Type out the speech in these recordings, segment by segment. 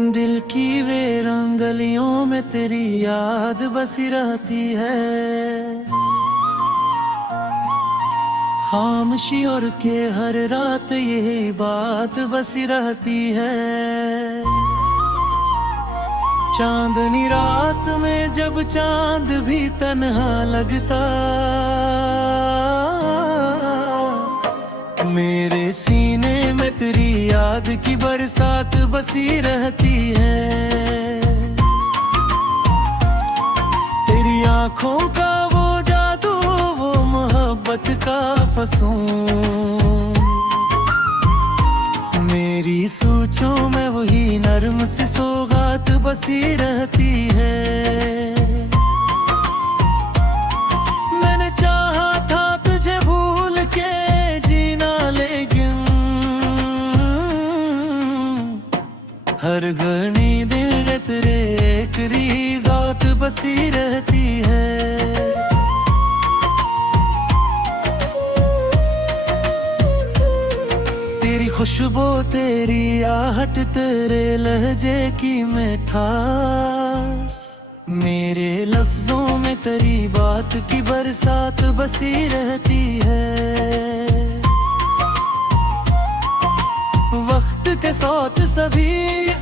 दिल की वीरान गलियों में तेरी याद बसी रहती है। खामोशी और के हर रात यही बात बसी रहती है। चांदनी रात में जब चांद भी तन्हा लगता, मेरे सीने में तेरी याद की बरसात बसी रहती है। तेरी आंखों का वो जादू, वो मोहब्बत का फसून, मेरी सोचों में वही नर्म सी सौगात बसी रहती है। मैंने चाहा था तुझे भूल के जीना, लेकिन हर घड़ी दिल में तेरे एक ज़ात बसी रहती है। तेरी खुशबू, तेरी आहट, तेरे लहजे की मिठास, मेरे लफ्जों में तेरी बात की बरसात बसी रहती है। वक्त के साथ सभी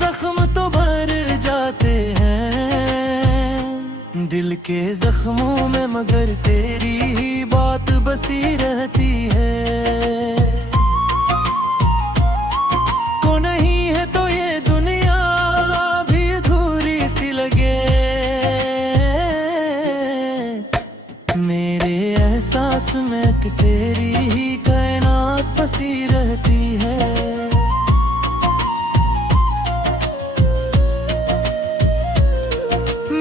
जख्म तो भर जाते हैं दिल के जख्मों में, मगर तेरी ही बात बसी रहती है। को नहीं है तो ये दुनिया भी अधूरी सी लगे, मेरे एहसास में कि तेरी ही कायनात बसी रहती है।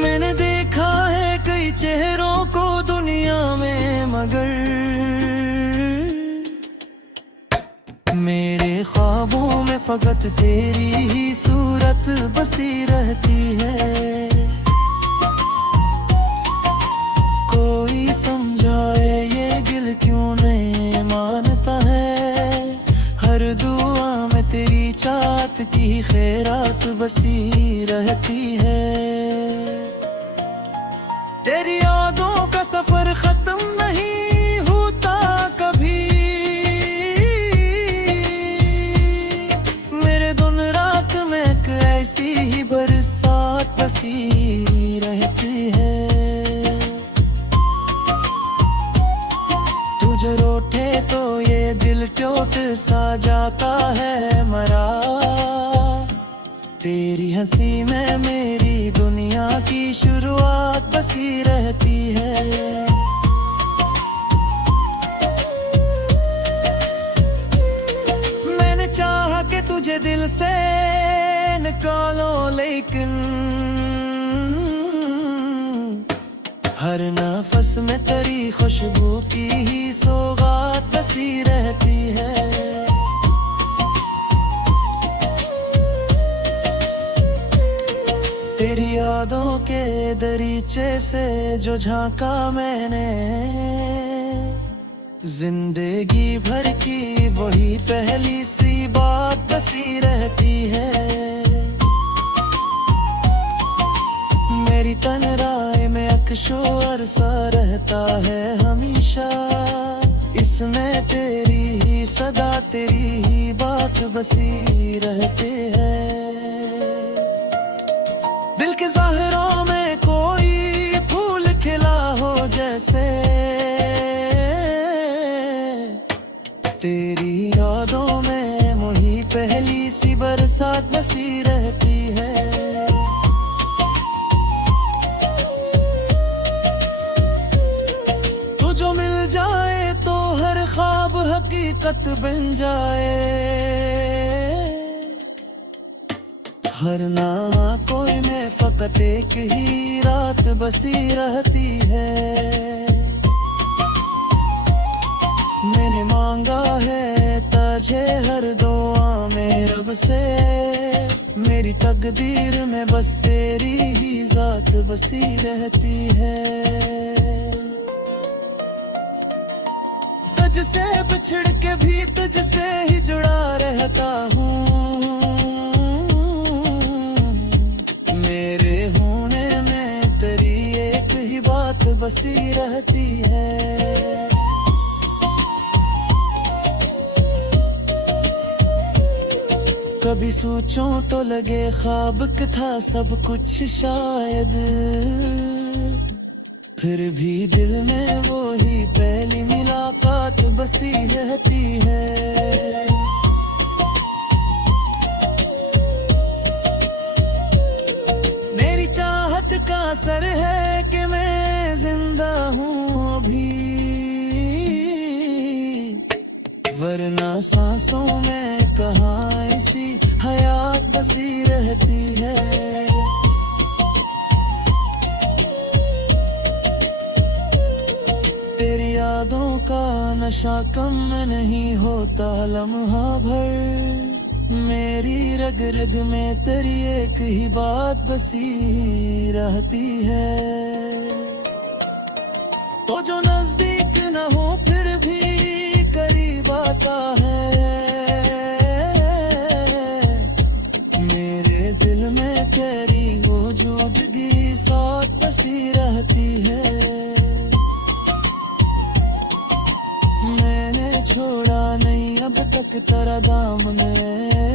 मैंने देखा है कई चेहरों को दुनिया में, मगर मेरे ख्वाबों में फकत तेरी ही सूरत बसी रहती है। कोई समझाए ये दिल क्यों नहीं मानता है, हर दुआ में तेरी चाहत की खैरात बसी रहती है। तेरी यादों का सफर खत्म नहीं होता कभी, मेरे दिन रात में एक ऐसी ही बरसात बसी रहती है। तुझे रोटे तो ये दिल टूट सा जाता है मरा, तेरी हंसी में मेरी दुनिया की शुरुआत बसी रहती है। मैंने चाहा कि तुझे दिल से निकालो, लेकिन हर नफस में तेरी खुशबू की ही सौगात बसी रहती है। तेरी यादों के दरीचे से जो झांका मैंने, जिंदगी भर की वही पहली सी बात बसी रहती है। मेरी तन्हाई में अक्शो अरसा रहता है हमेशा, इसमें तेरी ही सदा, तेरी ही बात बसी रहती है। दिल के ज़ाहिरों में कोई फूल खिला हो जैसे, तेरी यादों में वही पहली सी बरसात बसी रहती है। तू जो मिल जाए तो हर ख्वाब हकीकत बन जाए, हर ना कोई में फकत एक ही रात बसी रहती है। मैंने मांगा है तुझे हर दुआ में रब से, मेरी तकदीर में बस तेरी ही जात बसी रहती है। तुझसे बिछड़ के भी तुझसे ही जुड़ा रहता हूँ, बसी रहती है। कभी सोचूं तो लगे ख्वाब का था सब कुछ शायद, फिर भी दिल में वो ही पहली मुलाकात बसी रहती है। मेरी चाहत का असर है कि मैं जिंदा हूँ अभी, वरना सांसों में कहाँ ऐसी हयात बसी रहती है। तेरी यादों का नशा कम नहीं होता लम्हा भर, मेरी रग रग में तेरी एक ही बात बसी रहती है। तो जो नजदीक न हो फिर भी करीब आता है, मेरे दिल में तेरी मौजूदगी साथ बसी रहती है। मैंने छोड़ा नहीं अब तक तेरा दामन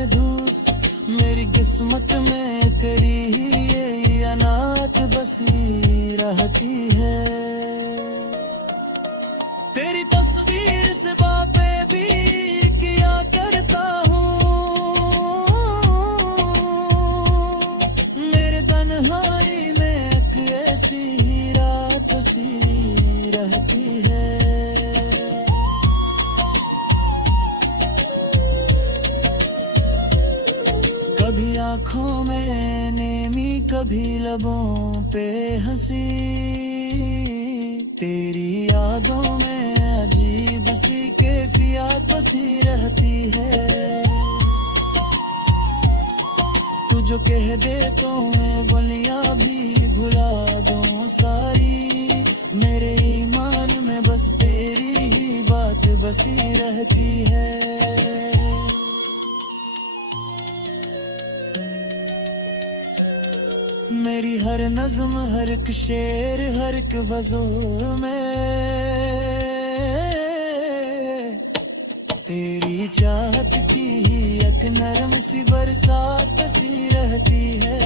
दोस्त, मेरी किस्मत में तेरी ही ये अनाथ बसी रहती है। तेरी तस्वीर से बातें भी किया करता हूँ, मेरे तन्हाई में एक ऐसी ही रात बसी रहती है। कभी आँखों में नेमी कभी लबों पे हंसी, तेरी यादों में अजीब सी कैफियत बसी रहती है। तू जो कह दे तो मैं बोलियां भी भुला दूं सारी, मेरे ईमान में बस तेरी ही बात बसी रहती है। मेरी हर नज़्म हर एक शेर हर एक वज़ल में तेरी चाहत की ही एक नरम सी बरसात बसी रहती है।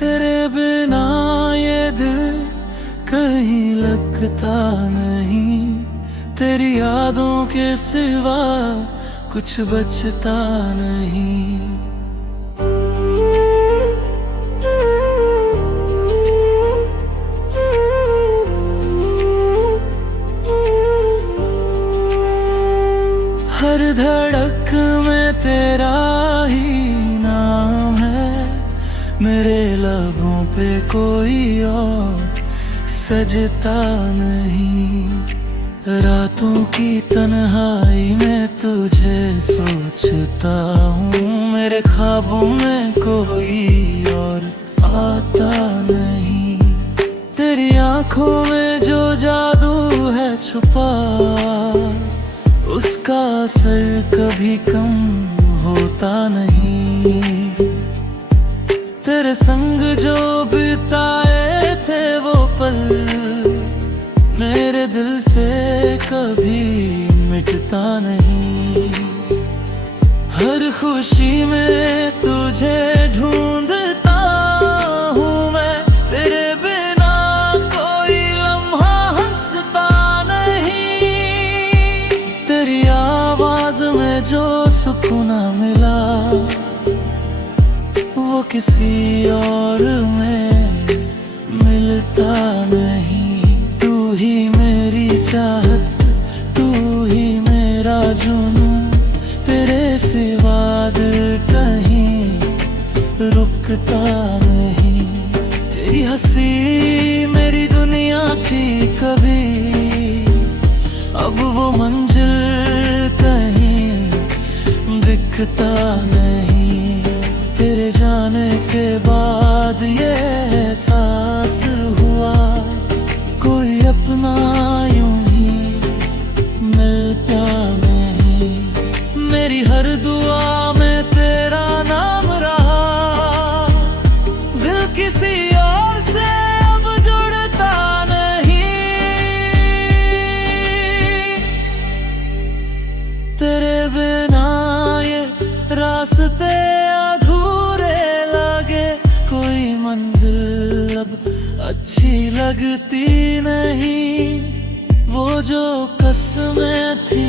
तेरे बिना ये दिल कहीं लगता नहीं, तेरी यादों के सिवा कुछ बचता नहीं। हर धड़क में तेरा ही नाम है, मेरे लबों पे कोई और सजता नहीं। रातों की तन्हाई में तुझे सोचता हूँ, मेरे ख्वाबों में कोई और आता नहीं। तेरी आंखों में जो जादू है छुपा, उसका असर कभी कम होता नहीं। तेरे संग जो बिताए थे वो पल मेरे दिल से कभी मिटता नहीं। हर खुशी में तुझे ढूंढता हूँ मैं, तेरे बिना कोई लम्हा हंसता नहीं। तेरी आवाज में जो सुकून मिला वो किसी और में मिलता नहीं। तू ही मेरी चाहत, तू ही मेरा जुनून, तेरे सिवा दिल कहीं रुकता नहीं। तेरी हंसी मेरी दुनिया थी कभी, अब वो मंजिल कहीं टिकता नहीं। तेरे जाने के बाद ये एहसास हुआ, कोई अपना यूं ही मिलता नहीं। मेरी हर दुआ में तेरा नाम रहा, दिल किसी और से अब जुड़ता नहीं। तेरे बिना ये रास्ते अधूरे लगे, कोई मंजिल अब अच्छी लगती नहीं। वो जो कसमें थी,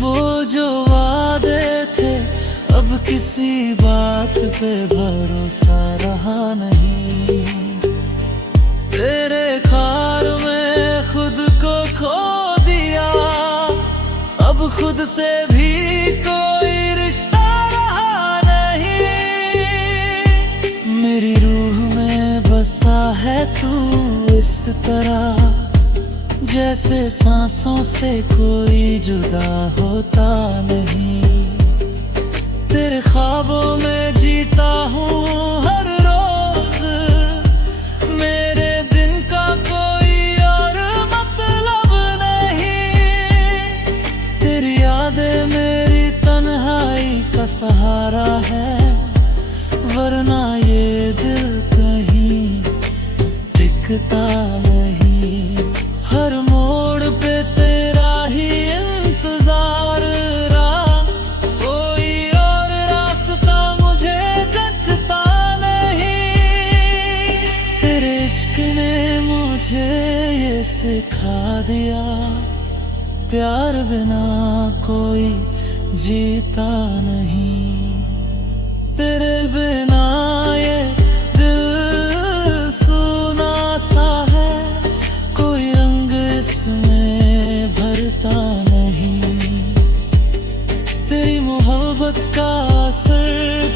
वो जो वादे थे, अब किसी बात पे भरोसा रहा नहीं। तेरे ख्वार में खुद को खो दिया, अब खुद से भी कोई रिश्ता रहा नहीं। मेरी रूह में बसा है तू इस तरह, जैसे सांसों से कोई जुदा होता नहीं। तेरे ख्वाबों में जीता हूँ हर रोज, मेरे दिन का कोई और मतलब नहीं। तेरी यादें मेरी तन्हाई का सहारा है, वरना ये दिल कहीं टिकता नहीं। हर मोड़ पे तेरा ही इंतजार रहा, कोई और रास्ता मुझे जचता नहीं। तेरे इश्क ने मुझे ये सिखा दिया, प्यार बिना कोई जीता नहीं। तेरे बिना ये दिल सूना सा है, कोई रंग इसमें भरता नहीं। तेरी मोहब्बत का असर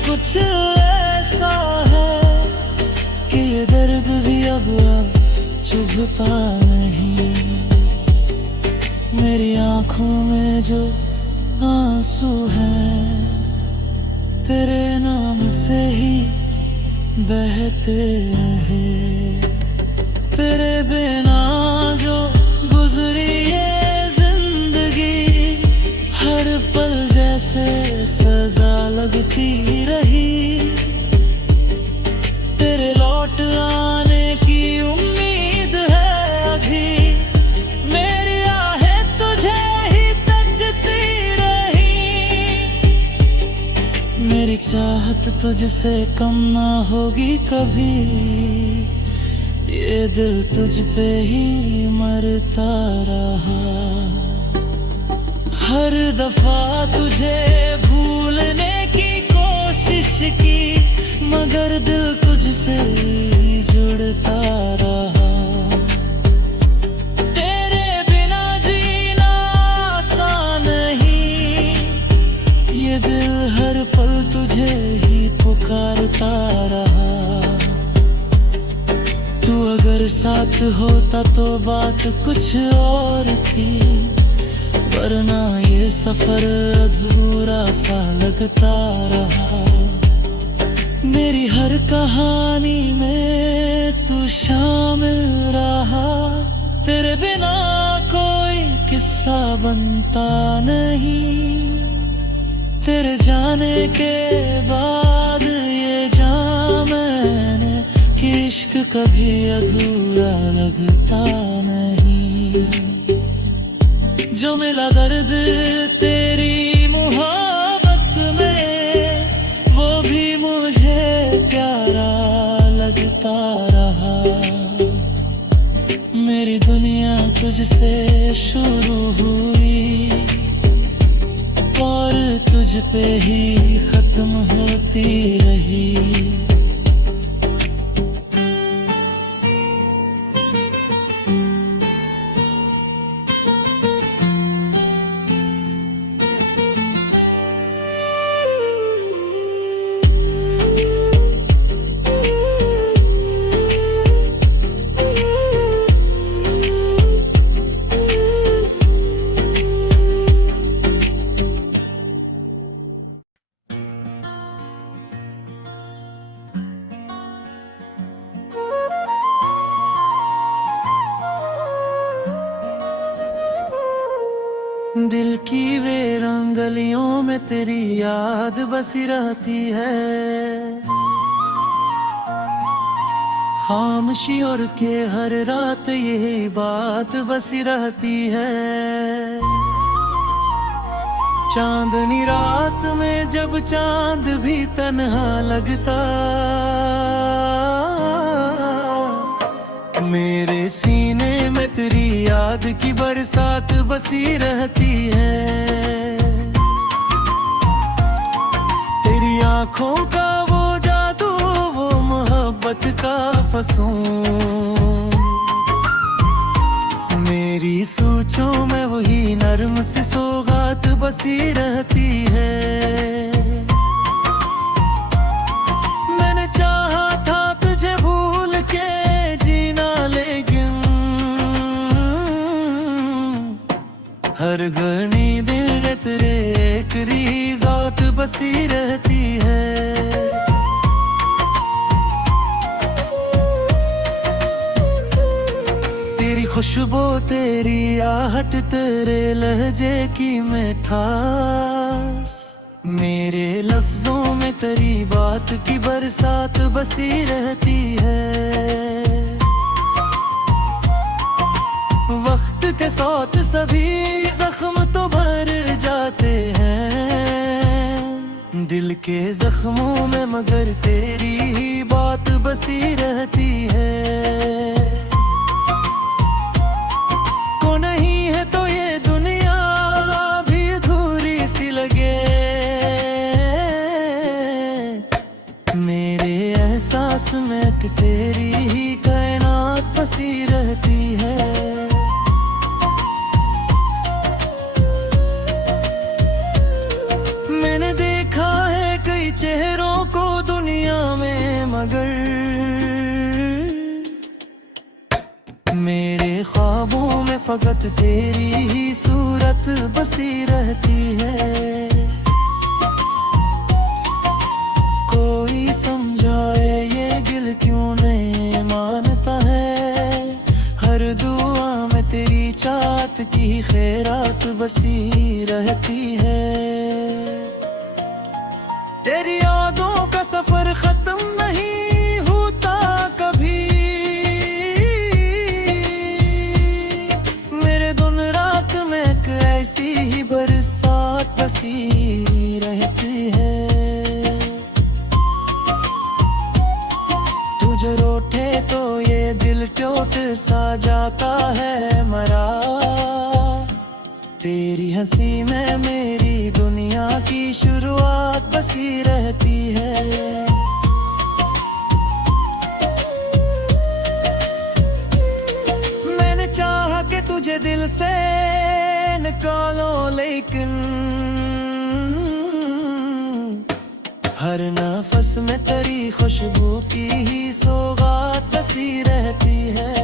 कुछ ऐसा है कि ये दर्द भी अब चुभता नहीं। मेरी आंखों में जो आंसू हैं, तेरे नाम से ही बहते रहे। तेरे बिना जो गुजरी ये जिंदगी, हर पल जैसे सजा लगती रही। तेरे लौट आने की उम्मीद है अभी, मेरी आहें तुझे ही तकती रही। मेरी चाहत तुझसे कम ना होगी कभी, ये दिल तुझ पे ही मरता रहा। हर दफा तुझे भूलने की कोशिश की, मगर दिल तुझसे ही जुड़ता रहा। तेरे बिना जीना आसान नहीं, ये दिल हर पल तुझे ही पुकारता रहा। तू अगर साथ होता तो बात कुछ और थी, वरना ये सफर अधूरा सा लगता रहा। मेरी हर कहानी में तू शामिल रहा, तेरे बिना कोई किस्सा बनता नहीं। तेरे जाने के बाद ये जान मैंने कि इश्क कभी अधूरा लगता नहीं। जो मिला दर्द तेरी मोहब्बत में, वो भी मुझे प्यारा लगता रहा। मेरी दुनिया तुझसे शुरू हुई और तुझ पे ही खत्म होती रही। दिल की वीरान गलियों में तेरी याद बसी रहती है। खामोशी और के हर रात यही बात बसी रहती है। चांदनी रात में जब चांद भी तन्हा लगता, मेरे सीने में तेरी याद की बरसात बसी रहती है। तेरी आंखों का वो जादू, वो मोहब्बत का फसून, मेरी सोचों में वही नर्म सी सौगात बसी रहती है। मैंने चाहा था तुझे भूल के जीना, लेकिन हर घड़ी दिल में तेरे एक ज़ात बसी रहती है। तेरी खुशबू, तेरी आहट, तेरे लहजे की मिठास, मेरे लफ्जों में तेरी बात की बरसात बसी रहती है। वक्त के साथ सभी जख्म तो भर जाते हैं दिल के जख्मों में, मगर तेरी ही बात बसी रहती है। को नहीं है तो ये दुनिया भी अधूरी सी लगे, मेरे एहसास में कि तेरी ही कायनात बसी रहती है। मैंने देखा है कई चेहरों को दुनिया में, मगर मेरे ख्वाबों में फकत तेरी ही सूरत बसी रहती है। कोई समझाए ये दिल क्यों नहीं मानता है, हर दुआ में तेरी चाहत की खैरात बसी रहती है। तेरी यादों का सफर खत्म नहीं होता कभी, मेरे दिन रात में एक ऐसी ही बरसात बसी रहती है। तुझे रोटे तो ये दिल टूट सा जाता है मरा, तेरी हंसी में मेरी दुनिया की शुरुआत बसी रहती है। मैंने चाहा कि तुझे दिल से निकालो, लेकिन हर नफस में तेरी खुशबू की ही सौगात बसी रहती है।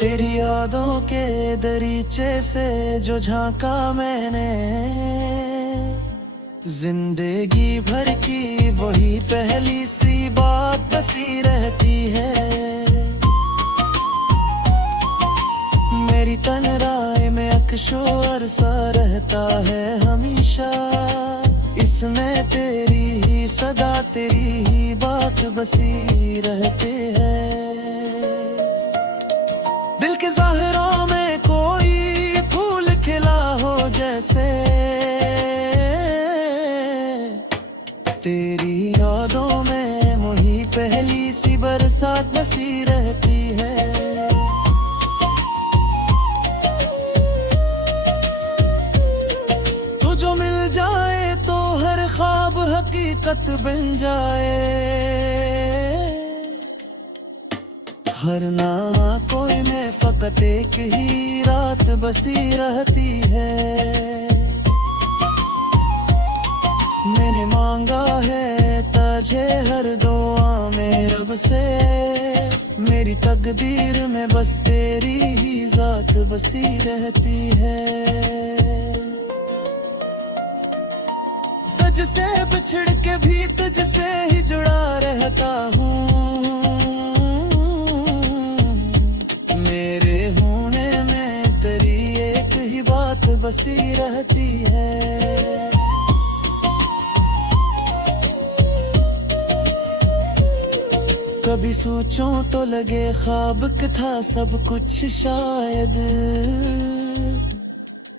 तेरी यादों के दरीचे से जो झांका मैंने, जिंदगी भर की वही पहली सी बात बसी रहती है। मेरी तन्हाई में अक्शो अरसा रहता है हमेशा, इसमें तेरी ही सदा, तेरी ही बात बसी रहती है। दिल के ज़ाहिरों में कोई फूल खिला हो जैसे, तेरी यादों में वही पहली सी बरसात बसी रहती है। तू जो मिल जाए तो हर ख्वाब हकीकत बन जाए, हर ना कोई में फकत एक ही रात बसी रहती है। मैंने मांगा है तुझे हर दुआ में रब से, मेरी तकदीर में बस तेरी ही जात बसी रहती है। तुझसे बिछड़ के भी तुझसे ही जुड़ा रहता हूँ, बसी रहती है। कभी सोचूं तो लगे ख्वाब का था सब कुछ शायद,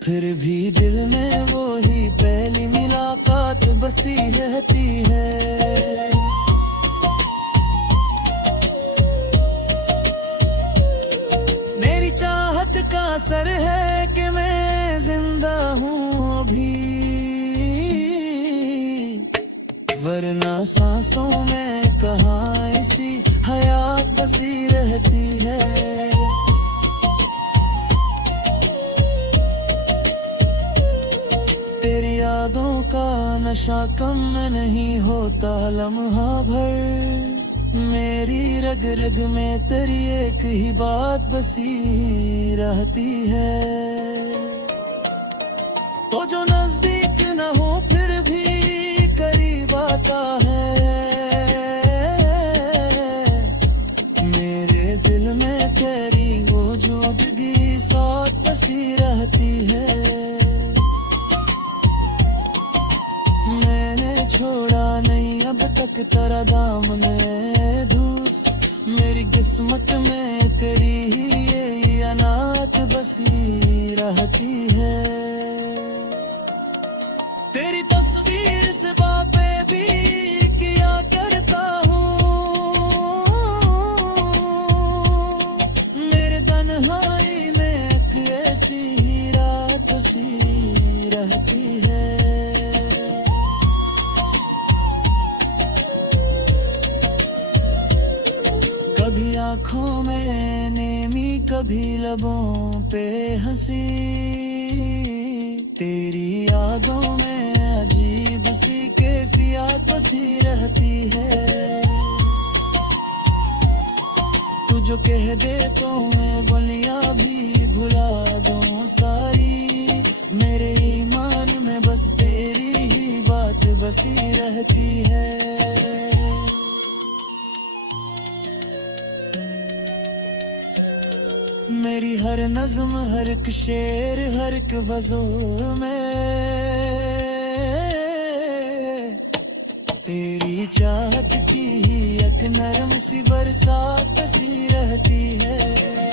फिर भी दिल में वो ही पहली मुलाकात बसी रहती है। मेरी चाहत का असर है कि मैं जिंदा हूँ अभी, वरना सांसों में कहाँ ऐसी हयात बसी रहती है। तेरी यादों का नशा कम नहीं होता लम्हा भर, मेरी रग रग में तेरी एक ही बात बसी रहती है। तो जो नजदीक न हो फिर भी करीब आता है, मेरे दिल में तेरी मौजूदगी साथ बसी रहती है। मैंने छोड़ा नहीं अब तक तेरा दामन दोस्त, मेरी किस्मत में तेरी ही ये अनाथ बसी रहती है। तेरी तस्वीर से बातें भी किया करता हूँ, मेरे तन्हाई में एक ऐसी ही रात बसी रहती है। कभी आँखों में नेमी कभी लबों पे हंसी, तेरी यादों में अजीब सी कैफियत बसी रहती है। तू जो कह दे तो मैं बोलियां भी भुला दूं सारी, मेरे ईमान में बस तेरी ही बात बसी रहती है। मेरी हर नज़्म हर एक शेर हर एक वज़ल में तेरी चाहत की ही एक नरम सी बरसात सी रहती है।